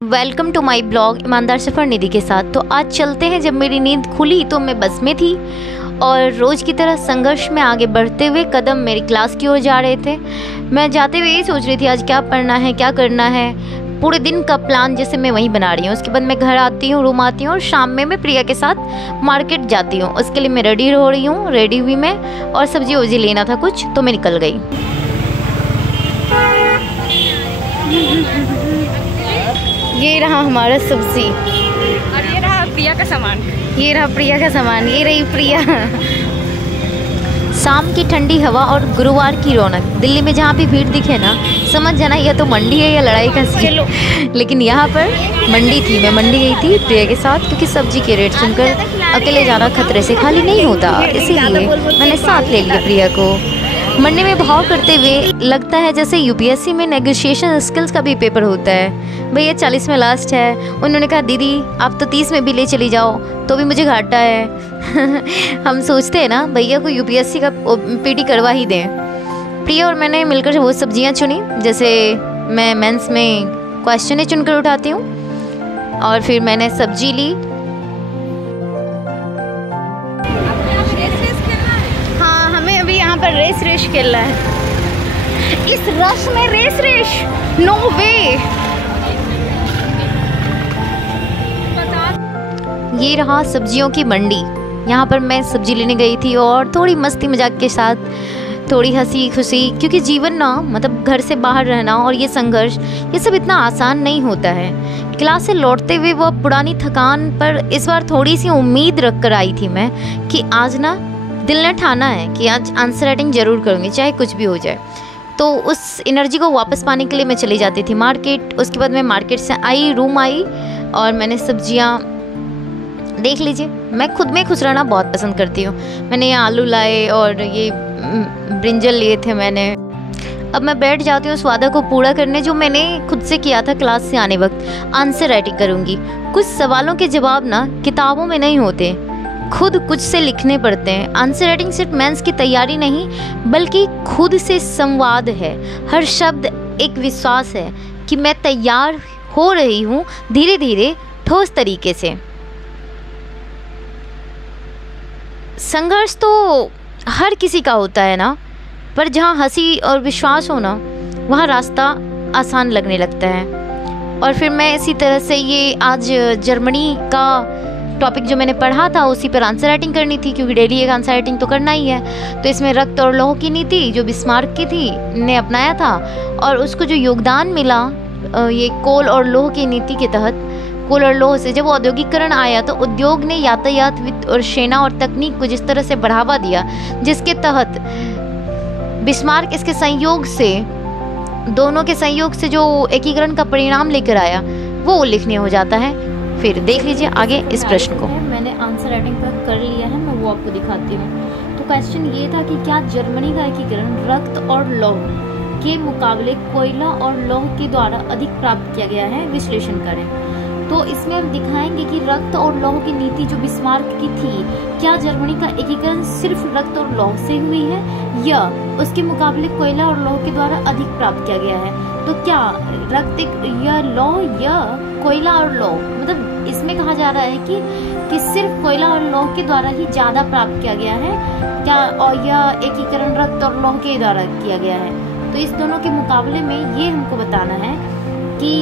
Welcome to my blog ईमानदार सफ़र निधि के साथ। तो आज चलते हैं। जब मेरी नींद खुली तो मैं बस में थी और रोज़ की तरह संघर्ष में आगे बढ़ते हुए कदम मेरी क्लास की ओर जा रहे थे। मैं जाते हुए यही सोच रही थी आज क्या पढ़ना है, क्या करना है। पूरे दिन का प्लान जैसे मैं वहीं बना रही हूँ। उसके बाद मैं घर आती हूँ, रूम आती हूँ और शाम में मैं प्रिया के साथ मार्केट जाती हूँ। उसके लिए मैं रेडी हो रही हूँ, रेडी हुई मैं और सब्जी वब्जी लेना था कुछ, तो मैं निकल गई। ये रहा हमारा सब्जी और ये रहा प्रिया का सामान। ये रहा प्रिया का सामान। ये रही प्रिया। शाम की ठंडी हवा और गुरुवार की रौनक। दिल्ली में जहाँ भी भीड़ दिखे ना, समझ जाना या तो मंडी है या लड़ाई का सीन। लेकिन यहाँ पर मंडी थी। मैं मंडी गई थी प्रिया के साथ, क्योंकि सब्जी के रेट सुनकर अकेले जाना खतरे से खाली नहीं होता, इसीलिए मैंने साथ ले लिया प्रिया को। मंडी में भाव करते हुए लगता है जैसे यूपीएससी में नेगोशिएशन स्किल्स का भी पेपर होता है। भैया 40 में लास्ट है। उन्होंने कहा दीदी आप तो 30 में भी ले चली जाओ, तो भी मुझे घाटा है। हम सोचते हैं ना भैया को यूपीएससी का पीटी करवा ही दें। प्रिया और मैंने मिलकर वो सब्जियां चुनी, जैसे मैं मेंस में क्वेश्चन चुनकर उठाती हूँ, और फिर मैंने सब्जी ली। यहाँ पर रेस खेलना है। इस रश में रेस नो वे। ये रहा सब्जियों की मंडी। यहाँ पर मैं सब्जी लेने गई थी और थोड़ी मस्ती मजाक के साथ, थोड़ी हंसी खुशी, क्योंकि जीवन ना मतलब घर से बाहर रहना और ये संघर्ष, ये सब इतना आसान नहीं होता है। क्लास से लौटते हुए वह पुरानी थकान पर इस बार थोड़ी सी उम्मीद रख कर आई थी मैं कि आज ना दिल ने ठाना है कि आज आंसर राइटिंग ज़रूर करूँगी, चाहे कुछ भी हो जाए। तो उस एनर्जी को वापस पाने के लिए मैं चली जाती थी मार्केट। उसके बाद मैं मार्केट से आई, रूम आई और मैंने सब्जियां, देख लीजिए मैं खुद में खुश रहना बहुत पसंद करती हूँ। मैंने ये आलू लाए और ये ब्रिंजल लिए थे मैंने। अब मैं बैठ जाती हूँ उस वादा को पूरा करने जो मैंने खुद से किया था क्लास से आने वक्त। आंसर राइटिंग करूँगी। कुछ सवालों के जवाब ना किताबों में नहीं होते, खुद कुछ से लिखने पड़ते हैं। आंसर राइटिंग सिर्फ मेंस की तैयारी नहीं, बल्कि खुद से संवाद है। हर शब्द एक विश्वास है कि मैं तैयार हो रही हूँ, धीरे धीरे ठोस तरीके से। संघर्ष तो हर किसी का होता है ना, पर जहाँ हंसी और विश्वास हो ना, वहाँ रास्ता आसान लगने लगता है। और फिर मैं इसी तरह से ये आज जर्मनी का टॉपिक जो मैंने पढ़ा था उसी पर आंसर राइटिंग करनी थी, क्योंकि डेली एक आंसर राइटिंग तो करना ही है। तो इसमें रक्त और लौह की नीति जो बिस्मार्क की थी ने अपनाया था, और उसको जो योगदान मिला ये कोल और लौह की नीति के तहत, कोल और लौह से जब औद्योगिकरण आया तो उद्योग ने यातायात, वित्त और सेना और तकनीक को जिस तरह से बढ़ावा दिया, जिसके तहत बिस्मार्क इसके संयोग से, दोनों के संयोग से जो एकीकरण का परिणाम लेकर आया वो उल्लेखनीय हो जाता है। फिर देख लीजिए आगे इस प्रश्न को। मैंने आंसर राइटिंग पर कर लिया है, मैं वो आपको दिखाती हूँ। तो क्वेश्चन ये था कि क्या जर्मनी का एकीकरण रक्त और लौह के मुकाबले कोयला और लौह के द्वारा अधिक प्राप्त किया गया है, विश्लेषण करें। तो इसमें हम दिखाएंगे कि रक्त और लौह की नीति जो बिस्मार्क की थी, क्या जर्मनी का एकीकरण सिर्फ रक्त और लौह से हुई है या उसके मुकाबले कोयला और लौह के द्वारा अधिक प्राप्त किया गया है। तो क्या रक्त या लौह या कोयला और लौह, मतलब इसमें कहा जा रहा है कि सिर्फ कोयला और लौह के द्वारा ही ज्यादा प्राप्त किया गया है क्या, और यह एकीकरण रक्त और लौह के द्वारा किया गया है। तो इस दोनों के मुकाबले में ये हमको बताना है कि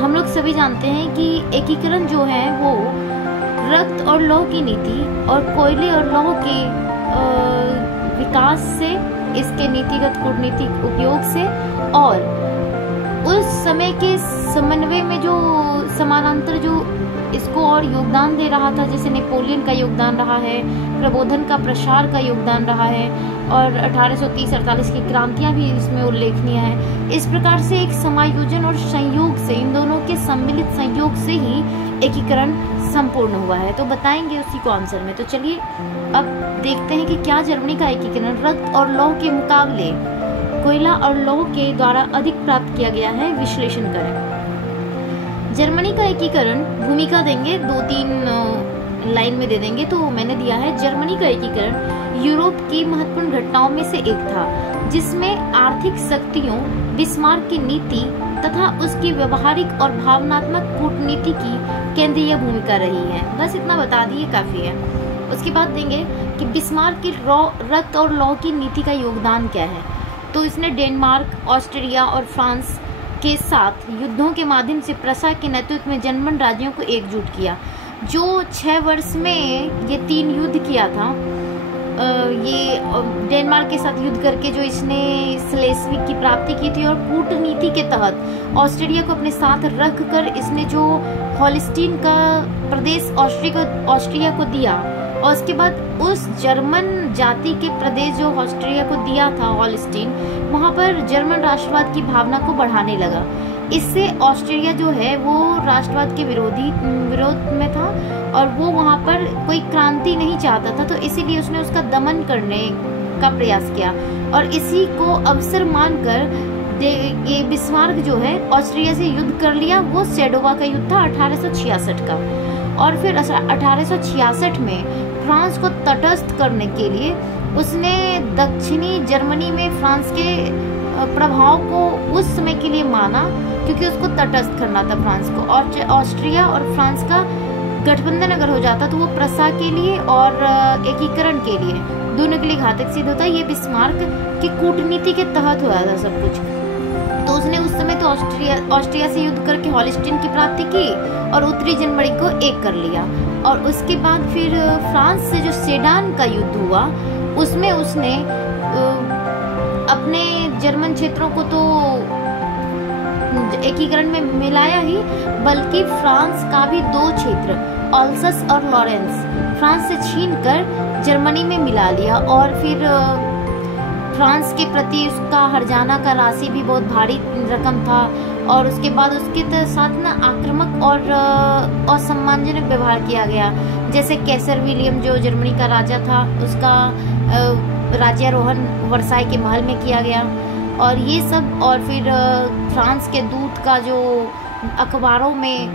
हम लोग सभी जानते हैं कि एकीकरण जो है वो रक्त और लौह की नीति और कोयले और लौह के विकास से, इसके नीतिगत कूटनीतिक उपयोग से, और उस समय के समन्वय में जो समानांतर जो इसको और योगदान दे रहा था, जैसे नेपोलियन का योगदान रहा है, प्रबोधन का प्रसार का योगदान रहा है, और 1830-48 की क्रांतियां भी इसमें उल्लेखनीय है। इस प्रकार से एक समायोजन और संयोग से, इन दोनों के सम्मिलित संयोग से ही एकीकरण संपूर्ण हुआ है। तो बताएंगे उसी को आंसर में। तो चलिए अब देखते हैं कि क्या जर्मनी का एकीकरण रक्त और लौह के मुकाबले कोयला और लौह के द्वारा अधिक प्राप्त किया गया है, विश्लेषण करें। जर्मनी का एकीकरण भूमिका देंगे, 2-3 लाइन में दे देंगे। तो मैंने दिया है जर्मनी का एकीकरण यूरोप की महत्वपूर्ण घटनाओं में से एक था, जिसमें आर्थिक शक्तियों, बिस्मार्क की नीति तथा उसकी व्यवहारिक और भावनात्मक कूटनीति की केंद्रीय भूमिका रही है। बस इतना बता दिए काफ़ी है। उसके बाद देंगे कि बिस्मार्क की रक्त और लौ की नीति का योगदान क्या है। तो इसने डेनमार्क, ऑस्ट्रिया और फ्रांस के साथ युद्धों के माध्यम से प्रसा के नेतृत्व में जर्मन राज्यों को एकजुट किया। जो 6 वर्ष में ये 3 युद्ध किया था, ये डेनमार्क के साथ युद्ध करके जो इसने स्लेस्विग की प्राप्ति की थी, और कूटनीति के तहत ऑस्ट्रिया को अपने साथ रख कर इसने जो हॉलस्टीन का प्रदेश ऑस्ट्रिया को दिया, और उसके बाद उस जर्मन जाति के प्रदेश जो ऑस्ट्रिया को दिया था हॉलस्टीन, वहाँ पर जर्मन राष्ट्रवाद की भावना को बढ़ाने लगा। इससे ऑस्ट्रिया जो है वो राष्ट्रवाद के विरोध में था और वो वहाँ पर कोई क्रांति नहीं चाहता था, तो इसीलिए उसने उसका दमन करने का प्रयास किया। और इसी को अवसर मानकर ये बिस्मार्क जो है ऑस्ट्रिया से युद्ध कर लिया। वो सेडोवा का युद्ध था 1866 का। और फिर 1866 में फ्रांस को तटस्थ करने के लिए उसने दक्षिणी जर्मनी में फ्रांस के प्रभाव को उस समय के लिए माना, क्योंकि उसको तटस्थ करना था फ्रांस को। और ऑस्ट्रिया और फ्रांस का गठबंधन अगर हो जाता तो वो प्रसा के लिए और एकीकरण के लिए दोनों के लिए घातक सिद्ध होता। ये बिस्मार्क की कूटनीति के तहत हुआ था सब कुछ। तो उसने उस समय तो ऑस्ट्रिया से युद्ध करके हॉलस्टीन की प्राप्ति की और उत्तरी जर्मनी को एक कर लिया। और उसके बाद फिर फ्रांस से जो सेडान का युद्ध हुआ, उसमें उसने अपने जर्मन क्षेत्रों को तो एकीकरण में मिलाया ही, बल्कि फ्रांस का भी 2 क्षेत्र अल्सस और लॉरेंस फ्रांस से छीनकर जर्मनी में मिला लिया। और फिर फ्रांस के प्रति उसका हर्जाना का राशि भी बहुत भारी रकम था। और उसके बाद उसके साथ ना आक्रामक और असम्मानजनक व्यवहार किया गया। जैसे कैसर विलियम जो जर्मनी का राजा था, उसका राज्यारोहण वर्साई के महल में किया गया और ये सब। और फिर फ्रांस के दूत का जो अखबारों में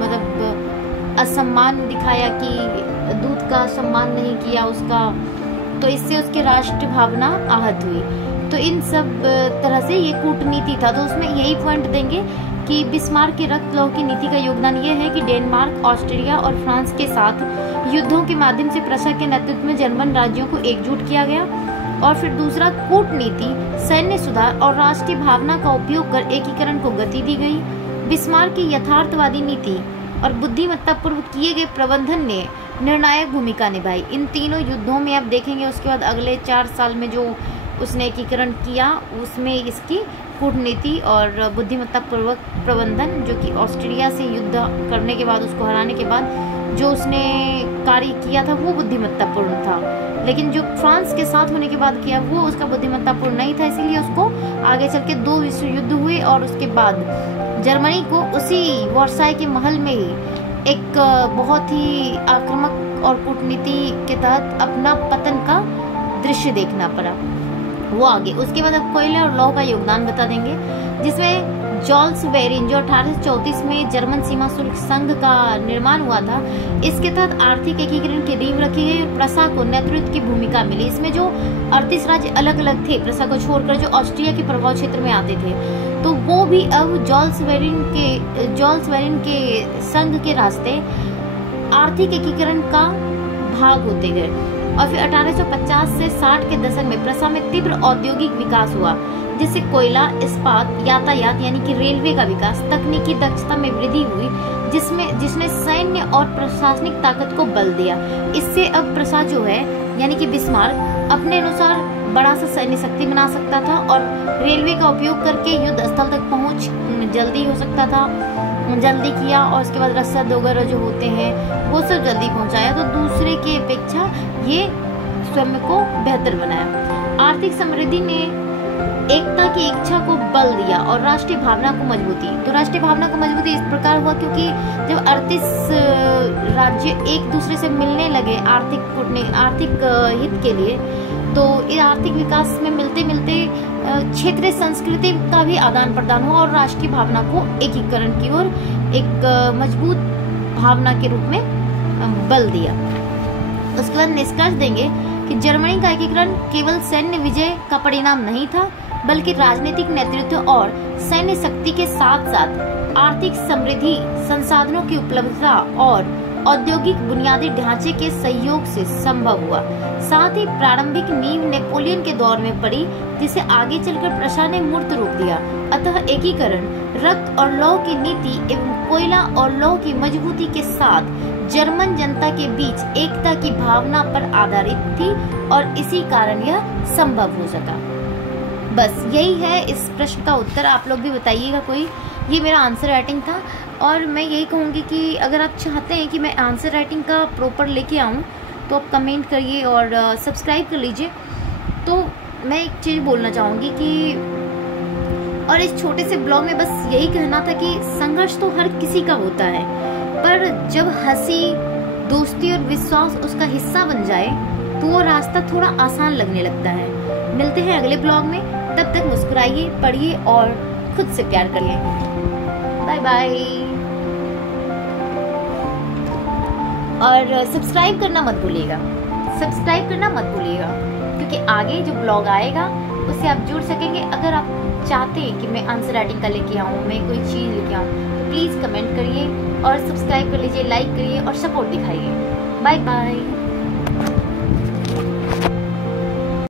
मतलब असम्मान दिखाया कि दूत का सम्मान नहीं किया उसका, तो इससे उसके राष्ट्र भावना आहत हुई। तो इन सब तरह से ये कूटनीति था। तो उसमें यही पॉइंट देंगे कि बिस्मार्क की रक्त लौ की नीति का योगदान ये है कि डेनमार्क, ऑस्ट्रिया और फ्रांस के साथ युद्धों के माध्यम से प्रसा के नेतृत्व में जर्मन राज्यों को एकजुट किया गया। और फिर दूसरा, कूटनीति, सैन्य सुधार और राष्ट्रीय भावना का उपयोग कर एकीकरण को गति दी गई। बिस्मार्क की यथार्थवादी नीति और बुद्धिमत्तापूर्वक किए गए प्रबंधन ने निर्णायक भूमिका निभाई इन तीनों युद्धों में। आप देखेंगे उसके बाद अगले 4 साल में जो उसने एकीकरण किया, उसमें इसकी कूटनीति और बुद्धिमत्तापूर्वक प्रबंधन, जो कि ऑस्ट्रिया से युद्ध करने के बाद, उसको हराने के बाद जो उसने कार्य किया था वो बुद्धिमत्तापूर्ण था। लेकिन जो फ्रांस के साथ होने के बाद किया वो उसका बुद्धिमत्तापूर्ण नहीं था, इसीलिए उसको आगे चल के 2 विश्व युद्ध हुए और उसके बाद जर्मनी को उसी वर्साई के महल में ही एक बहुत ही आक्रामक और कूटनीति के तहत अपना पतन का दृश्य देखना पड़ा। वो आगे उसके बाद अब कोयले और लौ का योगदान बता देंगे, जिसमें जॉल्स वेरिन जो 1834 में जर्मन सीमा शुल्क संघ का निर्माण हुआ था, इसके तहत आर्थिक एकीकरण की नींव रखी गई और प्रसा को नेतृत्व की भूमिका मिली। इसमें जो 38 राज्य अलग अलग थे प्रसा को छोड़कर, जो ऑस्ट्रिया के प्रभाव क्षेत्र में आते थे, तो वो भी अब जॉल्स वेरिन के संघ के रास्ते आर्थिक एकीकरण का भाग होते गए। और फिर 1850 से 60 के दशक में प्रसा में तीव्र औद्योगिक विकास हुआ, जिससे कोयला, इस्पात, यातायात यानी कि रेलवे का विकास, तकनीकी दक्षता में वृद्धि हुई, जिसने सैन्य और प्रशासनिक ताकत को बल दिया। इससे अब प्रसा जो है यानी कि बिस्मार्क अपने अनुसार बड़ा सा सैन्य शक्ति बना सकता था और रेलवे का उपयोग करके युद्ध स्थल तक पहुंच जल्दी हो सकता था, जल्दी किया। और उसके बाद रसद वगैरह जो होते हैं वो सब जल्दी पहुंचाया, तो दूसरे की अपेक्षा ये स्वयं को बेहतर बनाया। आर्थिक समृद्धि ने एकता की इच्छा को बल दिया और राष्ट्रीय भावना को मजबूती। तो राष्ट्रीय भावना को मजबूती इस प्रकार हुआ क्योंकि जब 38 राज्य एक दूसरे से मिलने लगे आर्थिक हित के लिए, तो इस आर्थिक विकास में मिलते मिलते क्षेत्रीय संस्कृति का भी आदान प्रदान हुआ और राष्ट्रीय भावना को एकीकरण की ओर एक मजबूत भावना के रूप में बल दिया। उसके बाद निष्कर्ष देंगे कि जर्मनी का एकीकरण केवल सैन्य विजय का परिणाम नहीं था, बल्कि राजनीतिक नेतृत्व और सैन्य शक्ति के साथ साथ आर्थिक समृद्धि, संसाधनों की उपलब्धता और औद्योगिक बुनियादी ढांचे के सहयोग से संभव हुआ। साथ ही प्रारंभिक नींव नेपोलियन के दौर में पड़ी, जिसे आगे चलकर प्रशा ने मूर्त रूप दिया। अतः एकीकरण, रक्त और लौह की नीति एवं कोयला और लौह की मजबूती के साथ जर्मन जनता के बीच एकता की भावना पर आधारित थी और इसी कारण यह संभव हो सका। बस यही है इस प्रश्न का उत्तर। आप लोग भी बताइएगा कोई। ये मेरा आंसर राइटिंग था और मैं यही कहूँगी कि अगर आप चाहते हैं कि मैं आंसर राइटिंग का प्रॉपर लेके आऊँ तो आप कमेंट करिए और सब्सक्राइब कर लीजिए। तो मैं एक चीज़ बोलना चाहूँगी कि और इस छोटे से ब्लॉग में बस यही कहना था कि संघर्ष तो हर किसी का होता है, पर जब हंसी, दोस्ती और विश्वास उसका हिस्सा बन जाए तो वो रास्ता थोड़ा आसान लगने लगता है। मिलते हैं अगले ब्लॉग में, तब तक मुस्कुराइए, पढ़िए और खुद से प्यार करिए। Bye bye. और सब्सक्राइब करना मत भूलिएगा, सब्सक्राइब करना मत भूलिएगा, क्योंकि आगे जो ब्लॉग आएगा उससे आप जुड़ सकेंगे। अगर आप चाहते हैं कि मैं आंसर राइटिंग का लेके आऊँ, मैं कोई चीज़ लेके आऊँ, तो प्लीज़ कमेंट करिए और सब्सक्राइब कर लीजिए, लाइक करिए और सपोर्ट दिखाइए। Bye bye.